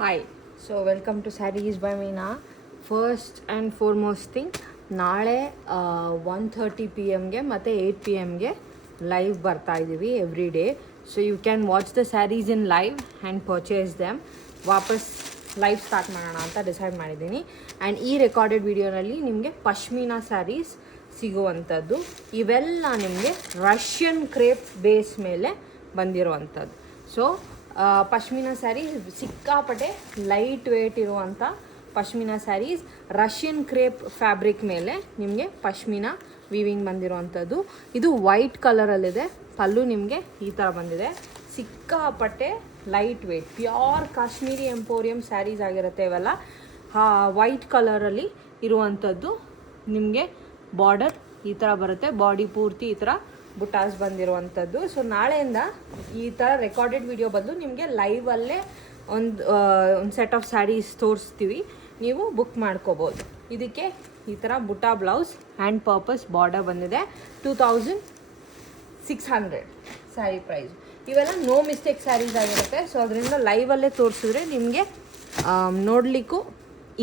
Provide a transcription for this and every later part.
Hi, so welcome to sarees by Meena. First and foremost thing, ನಾಳೆ 1:30 PM ಮತ್ತು 8 PM live ಬರ್ತಾ ಇದ್ದೀವಿ every day. So you can watch the sarees in live and purchase them. ವಾಪಸ್ live start ಮಾಡೋಣ ಅಂತ decide ಮಾಡಿದ್ದೀನಿ. And ಈ recorded ವಿಡಿಯೋನಲ್ಲಿ ನಿಮಗೆ ಪಶ್ಮೀನಾ ಸ್ಯಾರೀಸ್ ಸಿಗುವಂಥದ್ದು. ಇವೆಲ್ಲ ನಿಮಗೆ ರಷ್ಯನ್ ಕ್ರೇಪ್ ಬೇಸ್ ಮೇಲೆ ಬಂದಿರುವಂಥದ್ದು. ಸೊ ಪಶ್ಮೀನಾ ಸ್ಯಾರೀಸ್ ಸಿಕ್ಕಾಪಟ್ಟೆ ಲೈಟ್ ವೇಟ್ ಇರುವಂಥ pashmina sarees, Russian crepe fabric ಮೇಲೆ ನಿಮಗೆ ಪಶ್ಮೀನಾ ವೀವಿಂಗ್ ಬಂದಿರುವಂಥದ್ದು. ಇದು ವೈಟ್ ಕಲರಲ್ಲಿದೆ. ಪಲ್ಲು ನಿಮಗೆ ಈ ಥರ ಬಂದಿದೆ. ಸಿಕ್ಕಾಪಟ್ಟೆ light weight pure Kashmiri emporium sarees ಆಗಿರುತ್ತೆ ಇವೆಲ್ಲ. ವೈಟ್ ಕಲರಲ್ಲಿ ಇರುವಂಥದ್ದು. ನಿಮಗೆ ಬಾರ್ಡರ್ ಈ ಥರ ಬರುತ್ತೆ, ಬಾಡಿ ಪೂರ್ತಿ ಈ ಥರ ಬುಟಾಸ್ ಬಂದಿರುವಂಥದ್ದು. ಸೊ ನಾಳೆಯಿಂದ ಈ ಥರ ರೆಕಾರ್ಡೆಡ್ ವಿಡಿಯೋ ಬದಲು ನಿಮಗೆ ಲೈವಲ್ಲೇ ಒಂದು ಸೆಟ್ ಆಫ್ ಸ್ಯಾರೀಸ್ ತೋರಿಸ್ತೀವಿ, ನೀವು ಬುಕ್ ಮಾಡ್ಕೋಬೋದು. ಇದಕ್ಕೆ ಈ ಥರ ಬುಟಾ ಬ್ಲೌಸ್ ಹ್ಯಾಂಡ್ ಪರ್ಪಸ್ ಬಾರ್ಡರ್ ಬಂದಿದೆ. 2600 ಸ್ಯಾರಿ ಪ್ರೈಸ್. ಇವೆಲ್ಲ ನೋ ಮಿಸ್ಟೇಕ್ ಸ್ಯಾರೀಸ್ ಆಗಿರುತ್ತೆ. ಸೊ ಅದರಿಂದ ಲೈವಲ್ಲೇ ತೋರಿಸಿದ್ರೆ ನಿಮಗೆ ನೋಡಲಿಕ್ಕೂ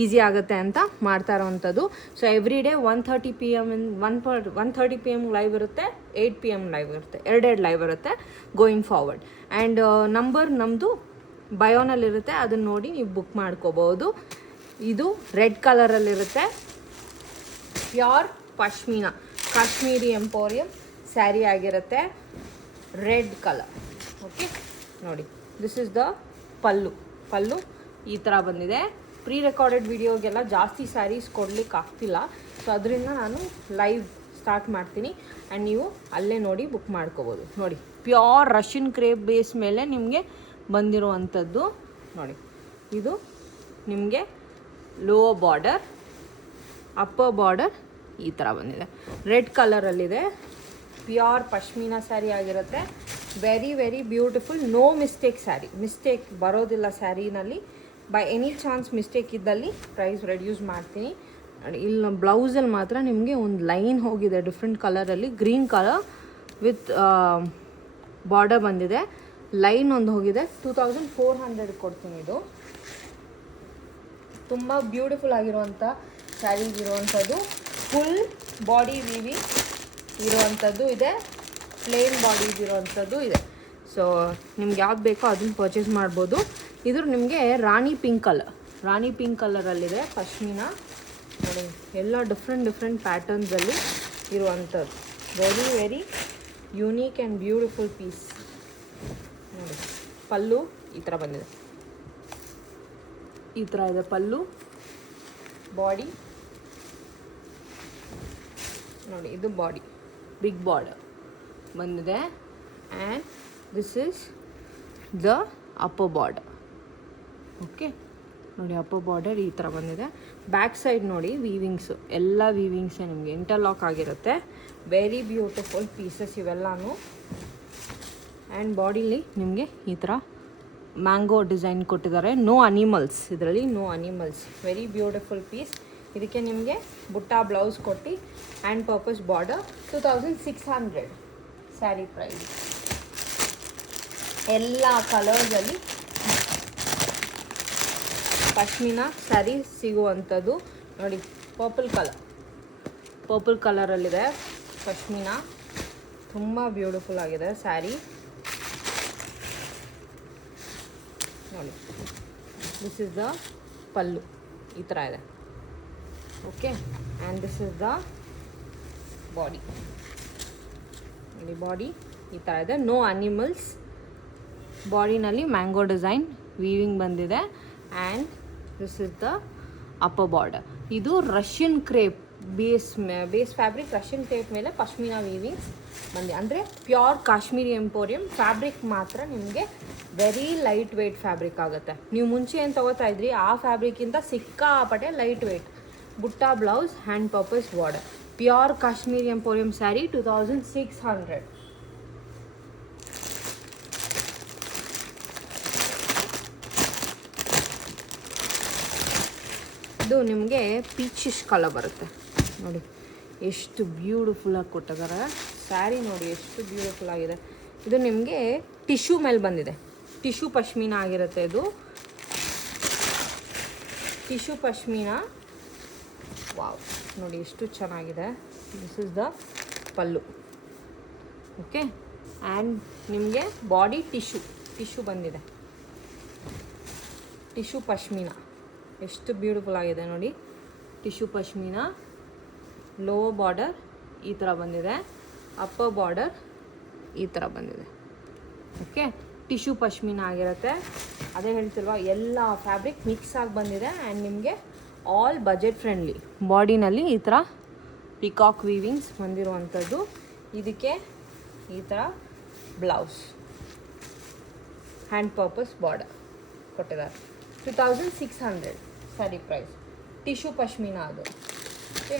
ಈಸಿ ಆಗುತ್ತೆ ಅಂತ ಮಾಡ್ತಾ ಇರೋವಂಥದ್ದು. So every day 1:30 PM 1:30 PM live ಇರುತ್ತೆ, 8 PM ಲೈವ್ ಇರುತ್ತೆ, ಎರಡೆರಡು ಲೈವ್ ಇರುತ್ತೆ ಗೋಯಿಂಗ್ ಫಾರ್ವರ್ಡ್. ಆ್ಯಂಡ್ ನಂಬರ್ ನಮ್ಮದು ಬಯೋನಲ್ಲಿರುತ್ತೆ, ಅದನ್ನು ನೋಡಿ ನೀವು ಬುಕ್ ಮಾಡ್ಕೋಬೋದು. ಇದು ರೆಡ್ ಕಲರಲ್ಲಿರುತ್ತೆ, ಪ್ಯೂರ್ ಪಶ್ಮೀನಾ ಕಾಶ್ಮೀರಿ ಎಂಪೋರಿಯಂ ಸ್ಯಾರಿ ಆಗಿರುತ್ತೆ, ರೆಡ್ ಕಲರ್. ಓಕೆ ನೋಡಿ, ದಿಸ್ ಇಸ್ ದ ಪಲ್ಲು ಈ ಥರ ಬಂದಿದೆ. ಪ್ರೀ ರೆಕಾರ್ಡೆಡ್ ವಿಡಿಯೋಗೆಲ್ಲ ಜಾಸ್ತಿ ಸ್ಯಾರೀಸ್ ಕೊಡ್ಲಿಕ್ಕೆ ಆಗ್ತಿಲ್ಲ. ಸೊ ಅದರಿಂದ ನಾನು ಲೈವ್ ಸ್ಟಾರ್ಟ್ ಮಾಡ್ತೀನಿ ಆ್ಯಂಡ್ ನೀವು ಅಲ್ಲೇ ನೋಡಿ ಬುಕ್ ಮಾಡ್ಕೋಬೋದು. ನೋಡಿ, ಪ್ಯೂರ್ ರಷ್ಯನ್ ಕ್ರೇಪ್ ಬೇಸ್ ಮೇಲೆ ನಿಮಗೆ ಬಂದಿರುವಂಥದ್ದು. ನೋಡಿ, ಇದು ನಿಮಗೆ ಲೋವರ್ ಬಾರ್ಡರ್, ಅಪ್ಪರ್ ಬಾರ್ಡರ್ ಈ ಥರ ಬಂದಿದೆ. ರೆಡ್ ಕಲರಲ್ಲಿದೆ. ಪ್ಯೂರ್ ಪಶ್ಮೀನಾ ಸ್ಯಾರಿ ಆಗಿರುತ್ತೆ. Very very beautiful. No mistake sari. Mistake ಬರೋದಿಲ್ಲ ಸ್ಯಾರಿನಲ್ಲಿ. ಬೈ ಎನಿ ಚಾನ್ಸ್ ಮಿಸ್ಟೇಕ್ ಇದ್ದಲ್ಲಿ ಪ್ರೈಸ್ ರೆಡ್ಯೂಸ್ ಮಾಡ್ತೀನಿ. ಇಲ್ಲಿ ಬ್ಲೌಸಲ್ಲಿ ಮಾತ್ರ ನಿಮಗೆ ಒಂದು ಲೈನ್ ಹೋಗಿದೆ ಡಿಫ್ರೆಂಟ್ ಕಲರಲ್ಲಿ, ಗ್ರೀನ್ ಕಲರ್ ವಿತ್ ಬಾರ್ಡರ್ ಬಂದಿದೆ. ಲೈನ್ ಒಂದು ಹೋಗಿದೆ. 2400 ಕೊಡ್ತೀನಿ. ಇದು ತುಂಬ ಬ್ಯೂಟಿಫುಲ್ ಆಗಿರುವಂಥ ಸ್ಯಾರೀಸ್ ಇರುವಂಥದ್ದು. ಫುಲ್ ಬಾಡಿ ವೀವಿಂಗ್ ಇರುವಂಥದ್ದು ಇದೆ, ಪ್ಲೇನ್ ಬಾಡೀಸ್ ಇರುವಂಥದ್ದು ಇದೆ. ಸೊ ನಿಮ್ಗೆ ಯಾವ್ದು ಬೇಕೋ ಅದನ್ನು ಪರ್ಚೇಸ್ ಮಾಡ್ಬೋದು. ಇದು ನಿಮಗೆ ರಾಣಿ ಪಿಂಕ್ ಕಲರಲ್ಲಿದೆ ಪಶ್ಮೀನಾ. ನೋಡಿ, ಎಲ್ಲ ಡಿಫ್ರೆಂಟ್ ಪ್ಯಾಟರ್ನ್ಸಲ್ಲಿ ಇರುವಂಥದ್ದು. Very very unique and beautiful piece. ನೋಡಿ, ಪಲ್ಲು ಈ ಥರ ಬಂದಿದೆ. ಈ ಥರ ಇದೆ ಪಲ್ಲು. ಬಾಡಿ ನೋಡಿ, ಇದು ಬಾಡಿ ಬಿಗ್ ಬಾರ್ಡರ್ ಬಂದಿದೆ. And this is the upper border. Okay ನೋಡಿ, ಅಪ್ಪರ್ ಬಾರ್ಡರ್ ಈ ಥರ ಬಂದಿದೆ. ಬ್ಯಾಕ್ ಸೈಡ್ ನೋಡಿ, ವೀವಿಂಗ್ಸು ಎಲ್ಲ ವೀವಿಂಗ್ಸೇ ನಿಮಗೆ ಇಂಟರ್ಲಾಕ್ ಆಗಿರುತ್ತೆ. ವೆರಿ ಬ್ಯೂಟಿಫುಲ್ ಪೀಸಸ್ ಇವೆಲ್ಲನೂ. ಆ್ಯಂಡ್ ಬಾಡಿಲಿ ನಿಮಗೆ ಈ ಥರ ಮ್ಯಾಂಗೋ ಡಿಸೈನ್ ಕೊಟ್ಟಿದ್ದಾರೆ. ನೋ ಅನಿಮಲ್ಸ್ ಇದರಲ್ಲಿ, no animals. Very beautiful piece. ಇದಕ್ಕೆ ನಿಮಗೆ ಬುಟ್ಟಾ ಬ್ಲೌಸ್ ಕೊಟ್ಟು hand purpose border. 2600 sari price. ಎಲ್ಲ ಕಲರ್ಸಲ್ಲಿ ಪಶ್ಮೀನಾ ಸ್ಯಾರಿ ಸಿಗುವಂಥದ್ದು. ನೋಡಿ, ಪರ್ಪಲ್ ಕಲರಲ್ಲಿದೆ ಪಶ್ಮೀನಾ. ತುಂಬ ಬ್ಯೂಟಿಫುಲ್ ಆಗಿದೆ ಸ್ಯಾರಿ. ನೋಡಿ, ದಿಸ್ ಇಸ್ ದ ಪಲ್ಲು ಈ ಥರ ಇದೆ. Okay, and this is the body. ನೋಡಿ, ಬಾಡಿ ಈ ಥರ ಇದೆ. No animals. ಬಾಡಿನಲ್ಲಿ ಮ್ಯಾಂಗೋ ಡಿಸೈನ್ ವೀವಿಂಗ್ ಬಂದಿದೆ. And this is the upper border. ಇದು Russian crepe base fabric. Russian crepe ಮೇಲೆ ಪಶ್ಮೀನಾ ವೀವಿಂಗ್ಸ್ ಬಂದಿದೆ. ಅಂದರೆ ಪ್ಯೂರ್ ಕಾಶ್ಮೀರಿ ಎಂಪೋರಿಯಂ ಫ್ಯಾಬ್ರಿಕ್ ಮಾತ್ರ ನಿಮಗೆ ವೆರಿ ಲೈಟ್ ವೇಟ್ ಫ್ಯಾಬ್ರಿಕ್ ಆಗುತ್ತೆ. ನೀವು ಮುಂಚೆ ಏನು ತೊಗೋತಾ ಇದ್ರಿ ಆ ಫ್ಯಾಬ್ರಿಕ್ಕಿಂತ ಸಿಕ್ಕಾಪಟ್ಟೆ light weight. Butta blouse hand purpose border. Pure Kashmiri emporium sari 2600. ಇದು ನಿಮಗೆ ಪೀಚಿಶ್ ಕಲರ್ ಬರುತ್ತೆ. ನೋಡಿ, ಎಷ್ಟು ಬ್ಯೂಟಿಫುಲ್ಲಾಗಿ ಕೊಟ್ಟಿದ್ದಾರೆ ಸ್ಯಾರಿ. ನೋಡಿ, ಎಷ್ಟು ಬ್ಯೂಟಿಫುಲ್ ಆಗಿದೆ. ಇದು ನಿಮಗೆ ಟಿಶ್ಯೂ ಮೇಲೆ ಬಂದಿದೆ. ಟಿಶ್ಯೂ ಪಶ್ಮೀನಾ ಆಗಿರುತ್ತೆ ಇದು. ಟಿಶ್ಯೂ ಪಶ್ಮೀನಾ. ವಾವ್, ನೋಡಿ ಎಷ್ಟು ಚೆನ್ನಾಗಿದೆ. This is the pallu. Okay, and ನಿಮಗೆ ಬಾಡಿ ಟಿಶ್ಯೂ ಬಂದಿದೆ. ಟಿಶ್ಯೂ ಪಶ್ಮೀನಾ ಎಷ್ಟು ಬ್ಯೂಟಿಫುಲ್ ಆಗಿದೆ ನೋಡಿ. ಟಿಶ್ಯೂ ಪಶ್ಮೀನಾ. ಲೋ ಬಾರ್ಡರ್ ಈ ಥರ ಬಂದಿದೆ, ಅಪ್ಪರ್ ಬಾರ್ಡರ್ ಈ ಥರ ಬಂದಿದೆ. ಓಕೆ, ಟಿಶ್ಯೂ ಪಶ್ಮೀನಾ ಆಗಿರುತ್ತೆ. ಅದೇ ಹೇಳ್ತಿಲ್ವಾ, ಎಲ್ಲ ಫ್ಯಾಬ್ರಿಕ್ ಮಿಕ್ಸ್ ಆಗಿ ಬಂದಿದೆ. ಆ್ಯಂಡ್ ನಿಮಗೆ ಆಲ್ ಬಜೆಟ್ ಫ್ರೆಂಡ್ಲಿ. ಬಾಡಿನಲ್ಲಿ ಈ ಥರ ಪಿಕಾಕ್ ವೀವಿಂಗ್ಸ್ ಬಂದಿರುವಂಥದ್ದು. ಇದಕ್ಕೆ ಈ ಥರ ಬ್ಲೌಸ್, ಹ್ಯಾಂಡ್ ಪರ್ಪಸ್ ಬಾರ್ಡರ್ ಕೊಟ್ಟಿದ್ದಾರೆ. 2600 ಸ್ಯಾರಿ ಪ್ರೈಸ್. ಟಿಶ್ಯೂ ಪಶ್ಮೀನಾ ಅದು. Okay,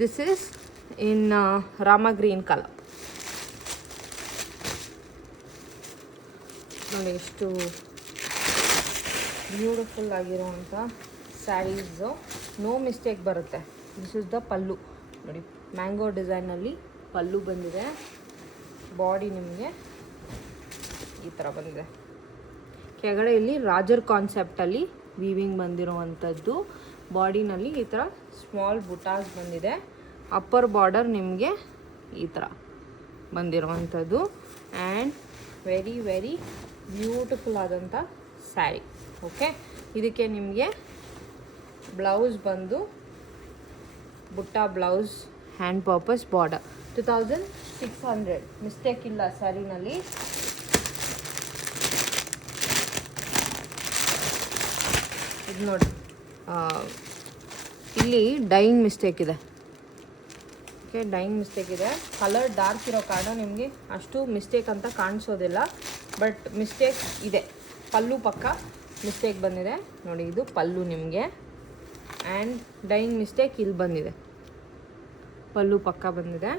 this is in Rama green colour. ನೋಡಿ ಎಷ್ಟು ಬ್ಯೂಟಿಫುಲ್ ಆಗಿರುವಂಥ ಸ್ಯಾರೀಸು. ನೋ ಮಿಸ್ಟೇಕ್ ಬರುತ್ತೆ. ದಿಸ್ ಇಸ್ ದ ಪಲ್ಲು. ನೋಡಿ, ಮ್ಯಾಂಗೋ ಡಿಸೈನಲ್ಲಿ ಪಲ್ಲು ಬಂದಿದೆ. ಬಾಡಿ ನಿಮಗೆ ಈ ಥರ ಬಂದಿದೆ. ಕೆಳಗಡೆ ಇಲ್ಲಿ ರಾಜರ್ ಕಾನ್ಸೆಪ್ಟಲ್ಲಿ ವೀವಿಂಗ್ ಬಂದಿರುವಂಥದ್ದು. ಬಾಡಿನಲ್ಲಿ ಈ ಥರ ಸ್ಮಾಲ್ ಬುಟಾಸ್ ಬಂದಿದೆ. ಅಪ್ಪರ್ ಬಾರ್ಡರ್ ನಿಮಗೆ ಈ ಥರ ಬಂದಿರುವಂಥದ್ದು. ಆ್ಯಂಡ್ ವೆರಿ ವೆರಿ ಬ್ಯೂಟಿಫುಲ್ ಆದಂಥ ಸ್ಯಾರಿ. ಓಕೆ, ಇದಕ್ಕೆ ನಿಮಗೆ ಬ್ಲೌಸ್ ಬಂದು ಬುಟ್ಟ blouse, hand purpose border. 2600 mistake ಇಲ್ಲ ಸ್ಯಾರಿನಲ್ಲಿ. ಇದು ನೋಡಿ, ಇಲ್ಲಿ ಡೈಯಿಂಗ್ ಮಿಸ್ಟೇಕ್ ಇದೆ. ಓಕೆ, ಡೈಯಿಂಗ್ ಮಿಸ್ಟೇಕ್ ಇದೆ. ಕಲರ್ ಡಾರ್ಕ್ ಇರೋ ಕಾರಣ ನಿಮಗೆ ಅಷ್ಟು ಮಿಸ್ಟೇಕ್ ಅಂತ ಕಾಣಿಸೋದಿಲ್ಲ, ಬಟ್ ಮಿಸ್ಟೇಕ್ ಇದೆ. ಪಲ್ಲು ಪಕ್ಕ ಮಿಸ್ಟೇಕ್ ಬಂದಿದೆ ನೋಡಿ. ಇದು ಪಲ್ಲು ನಿಮಗೆ. ಆ್ಯಂಡ್ ಡೈಯಿಂಗ್ ಮಿಸ್ಟೇಕ್ ಇಲ್ಲಿ ಬಂದಿದೆ. ಪಲ್ಲು ಪಕ್ಕ ಬಂದಿದೆ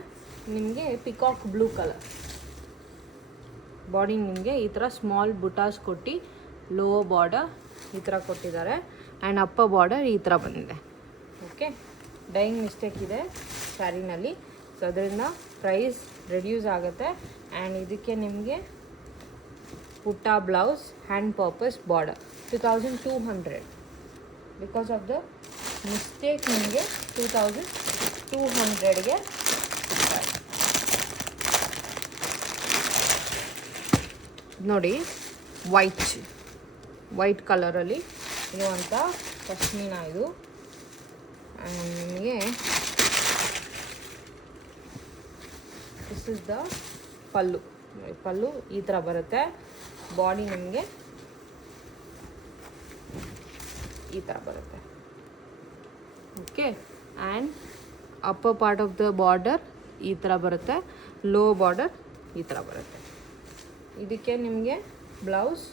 ನಿಮಗೆ. Peacock blue colour. ಬಾಡಿ ನಿಮಗೆ ಈ ಥರ ಸ್ಮಾಲ್ ಬುಟಾಸ್ ಕೊಟ್ಟು ಲೋ ಬಾರ್ಡರ್ ಈ ಥರ ಕೊಟ್ಟಿದ್ದಾರೆ. ಆ್ಯಂಡ್ ಅಪ್ಪರ್ ಬಾರ್ಡರ್ ಈ ಥರ ಬಂದಿದೆ. ಓಕೆ, ಡೈಯಿಂಗ್ ಮಿಸ್ಟೇಕ್ ಇದೆ ಸ್ಯಾರಿನಲ್ಲಿ. ಸೊ ಅದರಿಂದ ಪ್ರೈಸ್ ರೆಡ್ಯೂಸ್ ಆಗುತ್ತೆ. ಆ್ಯಂಡ್ ಇದಕ್ಕೆ ನಿಮಗೆ ಪುಟ್ಟ blouse, hand purpose border. 2200. Because of the mistake ನಿಮಗೆ 2200ಗೆ ನೋಡಿ. ವೈಟ್ ಕಲರಲ್ಲಿ ಇರುವಂಥ ಪಶ್ಮೀನಾ ಇದು. ನಿಮಗೆ ದಿಸ್ ಇಸ್ ದ ಪಲ್ಲು. ಪಲ್ಲು ಈ ಥರ ಬರುತ್ತೆ. ಬಾಡಿ ನಿಮಗೆ ಈ ಥರ ಬರುತ್ತೆ. Okay, and upper part of the border ಈ ಥರ ಬರುತ್ತೆ. ಲೋ ಬಾರ್ಡರ್ ಈ ಥರ ಬರುತ್ತೆ. ಇದಕ್ಕೆ ನಿಮಗೆ ಬ್ಲೌಸ್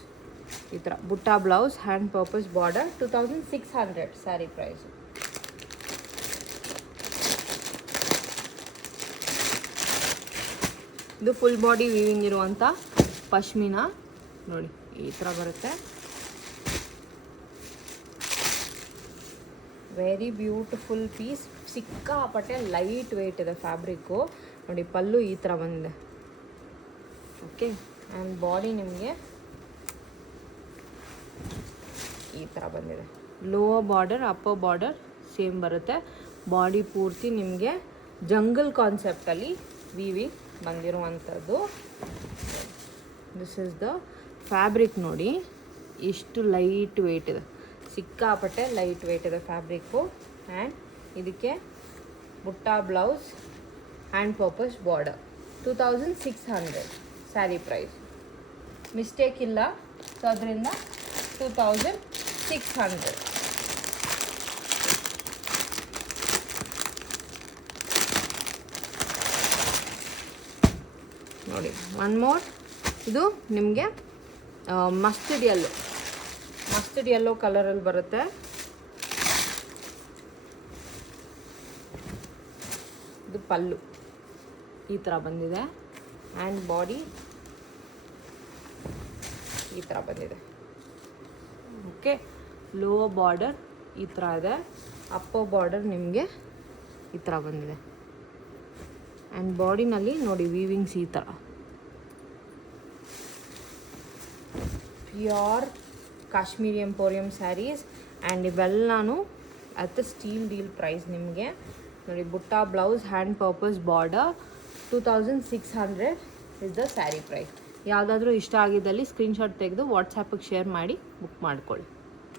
ಈ ಥರ ಬುಟ್ಟ blouse, hand purpose border. 2600 sari price. ಇದು ಫುಲ್ ಬಾಡಿ ವೀವಿಂಗ್ ಇರುವಂಥ ಪಶ್ಮೀನಾ ನೋಡಿ. ಈ ಥರ ಬರುತ್ತೆ. Very beautiful piece. ಸಿಕ್ಕಾಪಟ್ಟೆ ಲೈಟ್ ವೆಯ್ಟ್ ಇದೆ ಫ್ಯಾಬ್ರಿಕ್ಕು ನೋಡಿ. ಪಲ್ಲು ಈ ಥರ ಬಂದಿದೆ. ಓಕೆ, ಆ್ಯಂಡ್ ಬಾಡಿ ನಿಮಗೆ ಈ ಥರ ಬಂದಿದೆ. Lower border, upper border same ಬರುತ್ತೆ. ಬಾಡಿ ಪೂರ್ತಿ ನಿಮಗೆ ಜಂಗಲ್ ಕಾನ್ಸೆಪ್ಟಲ್ಲಿ ವೀವಿಂಗ್ ಬಂದಿರುವಂಥದ್ದು. ದಿಸ್ ಇಸ್ ದ ಫ್ಯಾಬ್ರಿಕ್ ನೋಡಿ. ಇಷ್ಟು ಲೈಟ್ ವೆಯ್ಟ್ ಇದೆ. ಸಿಕ್ಕಾಪಟ್ಟೆ ಲೈಟ್ ವೆಯ್ಟ್ ಇದೆ ಫ್ಯಾಬ್ರಿಕ್ಕು. ಆ್ಯಂಡ್ ಇದಕ್ಕೆ ಬುಟ್ಟ blouse, hand purpose border. 2600 sari price. Mistake ಇಲ್ಲ. ಸೊ ಅದರಿಂದ 2600. ನೋಡಿ, ಒನ್ ಮೋರ್. ಇದು ನಿಮಗೆ ಮಸ್ಟರ್ಡ್ ಯೆಲ್ಲೋ ಕಲರಲ್ಲಿ ಬರುತ್ತೆ. ಇದು ಪಲ್ಲು ಈ ಥರ ಬಂದಿದೆ. ಆ್ಯಂಡ್ ಬಾಡಿ ಈ ಥರ ಬಂದಿದೆ. ಓಕೆ, ಲೋವರ್ ಬಾರ್ಡರ್ ಈ ಥರ ಇದೆ. ಅಪ್ಪರ್ ಬಾರ್ಡರ್ ನಿಮಗೆ ಈ ಥರ ಬಂದಿದೆ. ಆ್ಯಂಡ್ ಬಾಡಿನಲ್ಲಿ ನೋಡಿ ವೀವಿಂಗ್ಸ್ ಈ ಥರ. Pure Kashmiri emporium saris. And ಇವೆಲ್ಲನೂ at the steal deal price ನಿಮಗೆ ನೋಡಿ. Butta blouse, hand purpose border, 2600 is the sari price. ಯಾವುದಾದ್ರೂ ಇಷ್ಟ ಆಗಿದ್ದಲ್ಲಿ ಸ್ಕ್ರೀನ್ಶಾಟ್ ತೆಗೆದು ವಾಟ್ಸಾಪಿಗೆ ಶೇರ್ ಮಾಡಿ ಬುಕ್ ಮಾಡ್ಕೊಳ್ಳಿ.